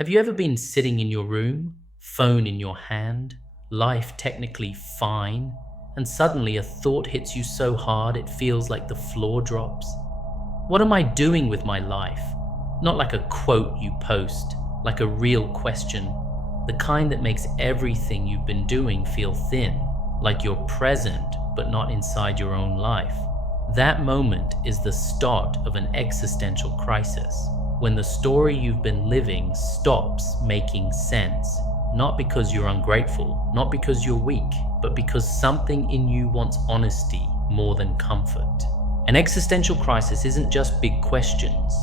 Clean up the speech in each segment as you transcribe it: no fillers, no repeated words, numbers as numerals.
Have you ever been sitting in your room, phone in your hand, life technically fine, and suddenly a thought hits you so hard it feels like the floor drops? What am I doing with my life? Not like a quote you post, like a real question, the kind that makes everything you've been doing feel thin, like you're present but not inside your own life. That moment is the start of an existential crisis, when the story you've been living stops making sense, not because you're ungrateful, not because you're weak, but because something in you wants honesty more than comfort. An existential crisis isn't just big questions.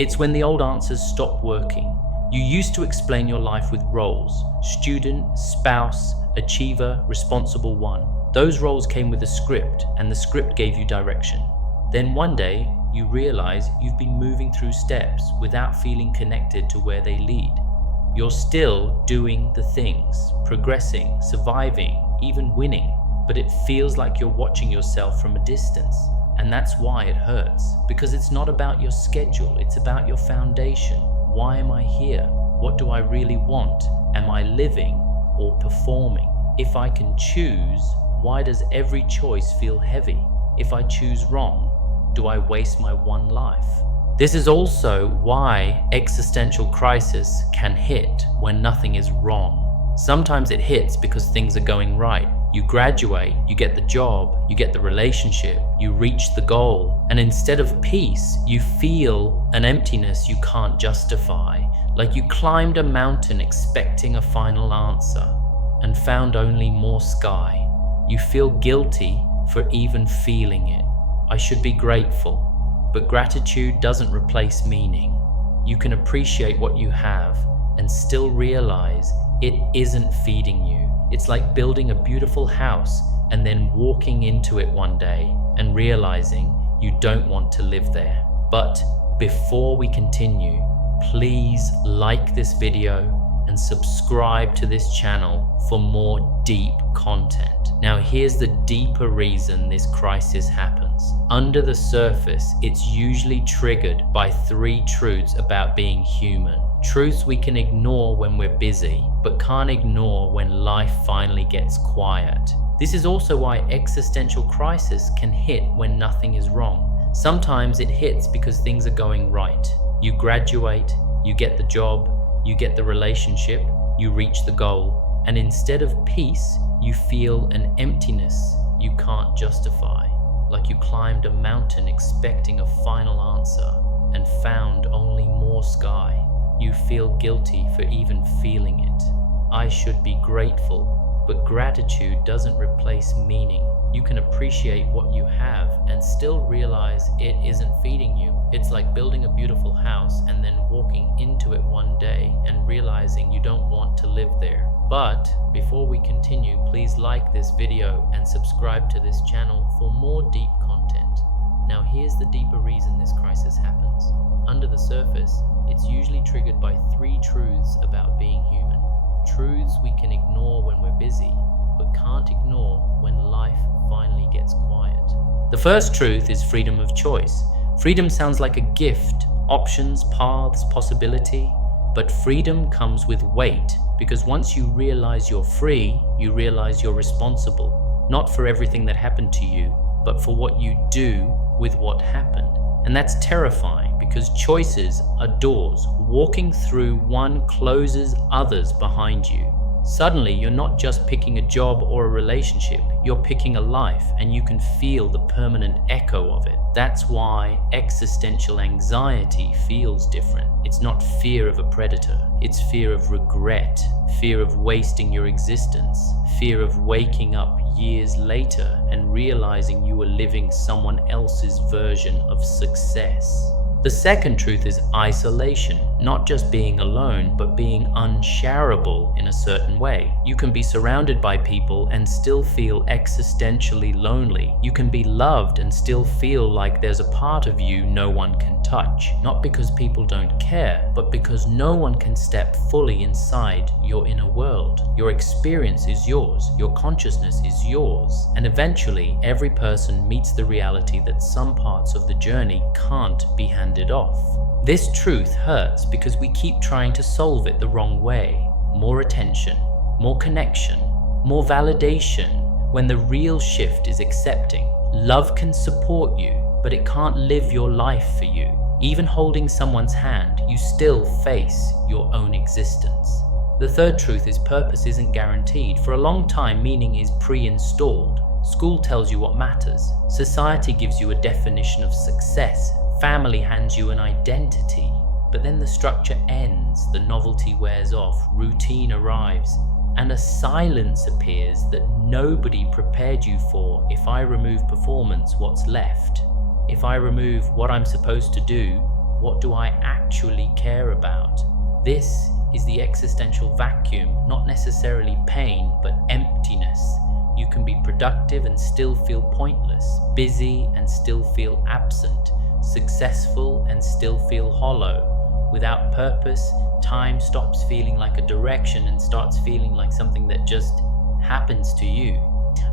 It's when the old answers stop working. You used to explain your life with roles: student, spouse, achiever, responsible one. Those roles came with a script, and the script gave you direction. Then one day, you realize you've been moving through steps without feeling connected to where they lead. You're still doing the things, progressing, surviving, even winning, but it feels like you're watching yourself from a distance. And that's why it hurts, because it's not about your schedule, it's about your foundation. Why am I here? What do I really want? Am I living or performing? If I can choose, why does every choice feel heavy? If I choose wrong, do I waste my one life? This is also why existential crisis can hit when nothing is wrong. Sometimes it hits because things are going right. You graduate, you get the job, you get the relationship, you reach the goal, and instead of peace, you feel an emptiness you can't justify, like you climbed a mountain expecting a final answer and found only more sky. You feel guilty for even feeling it. I should be grateful, but gratitude doesn't replace meaning. You can appreciate what you have and still realize it isn't feeding you. It's like building a beautiful house and then walking into it one day and realizing you don't want to live there. But before we continue, please like this video and subscribe to this channel for more deep content. Now here's the deeper reason this crisis happens. Under the surface, it's usually triggered by 3 truths about being human. Truths we can ignore when we're busy, but can't ignore when life finally gets quiet. This is also why existential crisis can hit when nothing is wrong. Sometimes it hits because things are going right. You graduate, you get the job, you get the relationship, you reach the goal, and instead of peace, you feel an emptiness you can't justify, like you climbed a mountain expecting a final answer and found only more sky. You feel guilty for even feeling it. I should be grateful, but gratitude doesn't replace meaning. You can appreciate what you have and still realize it isn't feeding you. It's like building a beautiful house and then walking into it one day and realizing you don't want to live there. But before we continue, please like this video and subscribe to this channel for more deep content. Now here's the deeper reason this crisis happens. Under the surface, it's usually triggered by 3 truths about being human. Truths we can ignore when we're busy, but can't ignore when life finally gets quiet. The first truth is freedom of choice. Freedom sounds like a gift, options, paths, possibility, but freedom comes with weight, because once you realize you're free, you realize you're responsible, not for everything that happened to you, but for what you do with what happened. And that's terrifying because choices are doors. Walking through one closes others behind you. Suddenly, you're not just picking a job or a relationship, you're picking a life, and you can feel the permanent echo of it. That's why existential anxiety feels different. It's not fear of a predator, it's fear of regret, fear of wasting your existence, fear of waking up years later and realizing you were living someone else's version of success. The second truth is isolation, not just being alone, but being unshareable in a certain way. You can be surrounded by people and still feel existentially lonely. You can be loved and still feel like there's a part of you no one can touch. Not because people don't care, but because no one can step fully inside your inner world. Your experience is yours, your consciousness is yours, and eventually every person meets the reality that some parts of the journey can't be handed off. This truth hurts because we keep trying to solve it the wrong way. More attention, more connection, more validation, when the real shift is accepting. Love can support you, but it can't live your life for you. Even holding someone's hand, you still face your own existence. The third truth is purpose isn't guaranteed. For a long time, meaning is pre-installed. School tells you what matters. Society gives you a definition of success. Family hands you an identity. But then the structure ends, the novelty wears off, routine arrives, and a silence appears that nobody prepared you for. If I remove performance, what's left? If I remove what I'm supposed to do, what do I actually care about? This is the existential vacuum, not necessarily pain, but emptiness. You can be productive and still feel pointless, busy and still feel absent, successful and still feel hollow. Without purpose, time stops feeling like a direction and starts feeling like something that just happens to you.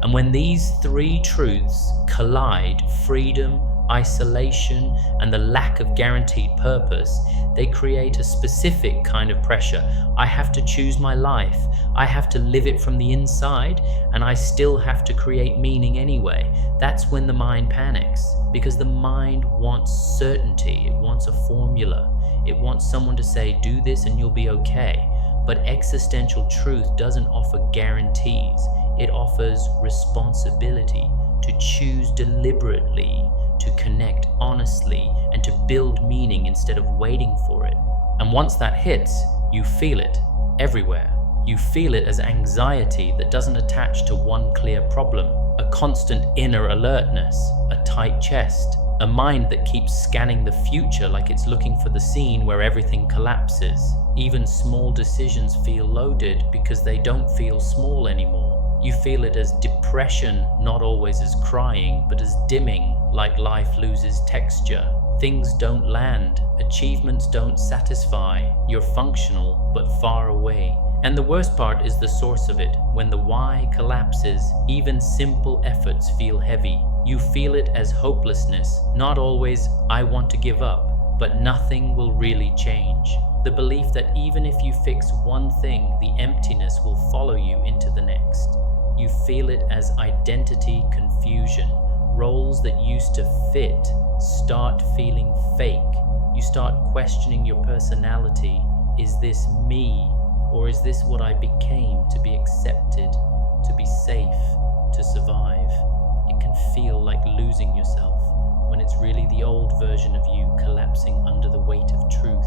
And when these three truths collide, freedom, isolation, and the lack of guaranteed purpose, they create a specific kind of pressure. I have to choose my life. I have to live it from the inside, and I still have to create meaning anyway. That's when the mind panics, because the mind wants certainty. It wants a formula. It wants someone to say, do this and you'll be okay. But existential truth doesn't offer guarantees. It offers responsibility to choose deliberately, to connect honestly, and to build meaning instead of waiting for it. And once that hits, you feel it everywhere. You feel it as anxiety that doesn't attach to one clear problem, a constant inner alertness, a tight chest, a mind that keeps scanning the future like it's looking for the scene where everything collapses. Even small decisions feel loaded because they don't feel small anymore. You feel it as depression, not always as crying, but as dimming, like life loses texture. Things don't land, achievements don't satisfy. You're functional, but far away. And the worst part is the source of it. When the why collapses, even simple efforts feel heavy. You feel it as hopelessness, not always I want to give up, but nothing will really change. The belief that even if you fix one thing, the emptiness will follow you into the next. You feel it as identity confusion. Roles that used to fit start feeling fake. You start questioning your personality. Is this me? Or is this what I became to be accepted, to be safe, to survive? It can feel like losing yourself when it's really the old version of you collapsing under the weight of truth.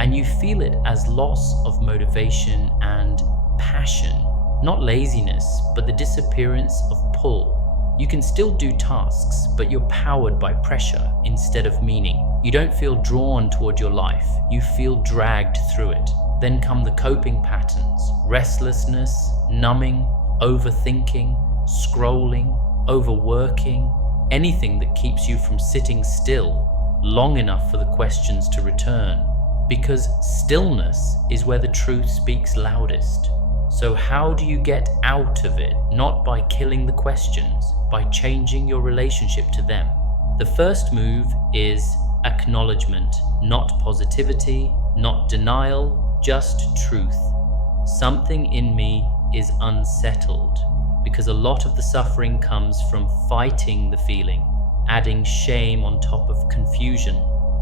And you feel it as loss of motivation and passion. Not laziness, but the disappearance of pull. You can still do tasks, but you're powered by pressure instead of meaning. You don't feel drawn toward your life, you feel dragged through it. Then come the coping patterns: restlessness, numbing, overthinking, scrolling, overworking, anything that keeps you from sitting still long enough for the questions to return. Because stillness is where the truth speaks loudest. So how do you get out of it? Not by killing the questions, by changing your relationship to them. The first move is acknowledgement, not positivity, not denial, just truth. Something in me is unsettled, because a lot of the suffering comes from fighting the feeling, adding shame on top of confusion.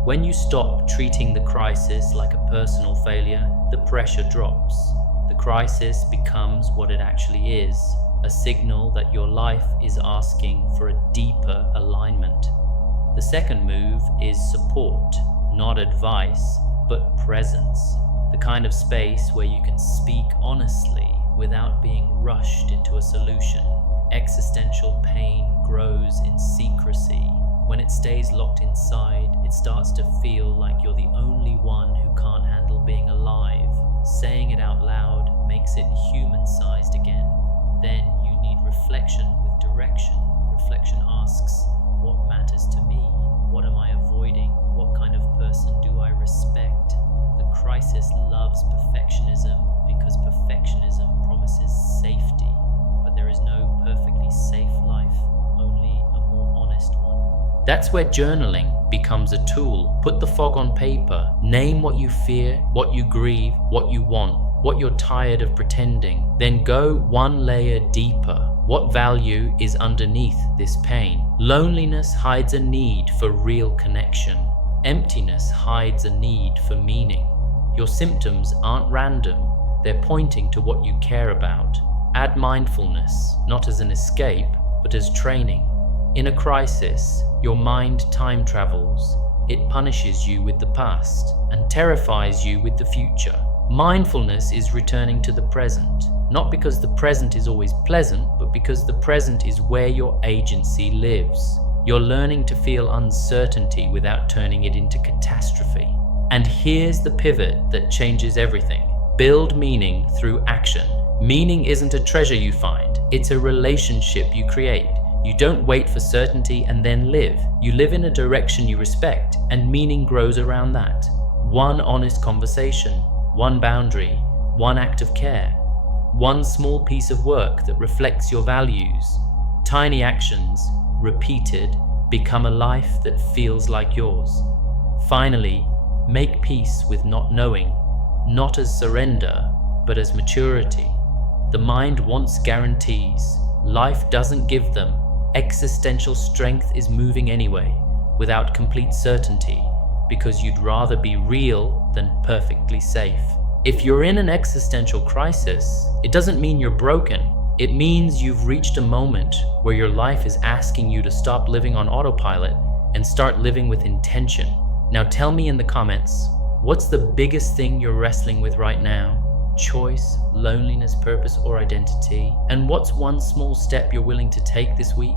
When you stop treating the crisis like a personal failure, the pressure drops. The crisis becomes what it actually is, a signal that your life is asking for a deeper alignment. The second move is support, not advice, but presence. The kind of space where you can speak honestly without being rushed into a solution. Existential pain grows in secrecy. When it stays locked inside, it starts to feel like you're the only one who can't handle being alive. Saying it out loud makes it human-sized again. Then you need reflection with direction. Reflection asks, what matters to me? What am I avoiding? What kind of person do I respect? The crisis loves perfectionism because perfectionism promises safety, but there is no perfectly safe life, only a more honest one. That's where journaling becomes a tool. Put the fog on paper. Name what you fear, what you grieve, what you want, what you're tired of pretending. Then go one layer deeper. What value is underneath this pain? Loneliness hides a need for real connection. Emptiness hides a need for meaning. Your symptoms aren't random. They're pointing to what you care about. Add mindfulness, not as an escape, but as training. In a crisis, your mind time travels. It punishes you with the past and terrifies you with the future. Mindfulness is returning to the present, not because the present is always pleasant, but because the present is where your agency lives. You're learning to feel uncertainty without turning it into catastrophe. And here's the pivot that changes everything. Build meaning through action. Meaning isn't a treasure you find, it's a relationship you create. You don't wait for certainty and then live. You live in a direction you respect, and meaning grows around that. One honest conversation, one boundary, one act of care, one small piece of work that reflects your values. Tiny actions, repeated, become a life that feels like yours. Finally, make peace with not knowing, not as surrender, but as maturity. The mind wants guarantees. Life doesn't give them. Existential strength is moving anyway, without complete certainty, because you'd rather be real than perfectly safe. If you're in an existential crisis, it doesn't mean you're broken. It means you've reached a moment where your life is asking you to stop living on autopilot and start living with intention. Now tell me in the comments, what's the biggest thing you're wrestling with right now? Choice, loneliness, purpose, or identity? And what's one small step you're willing to take this week?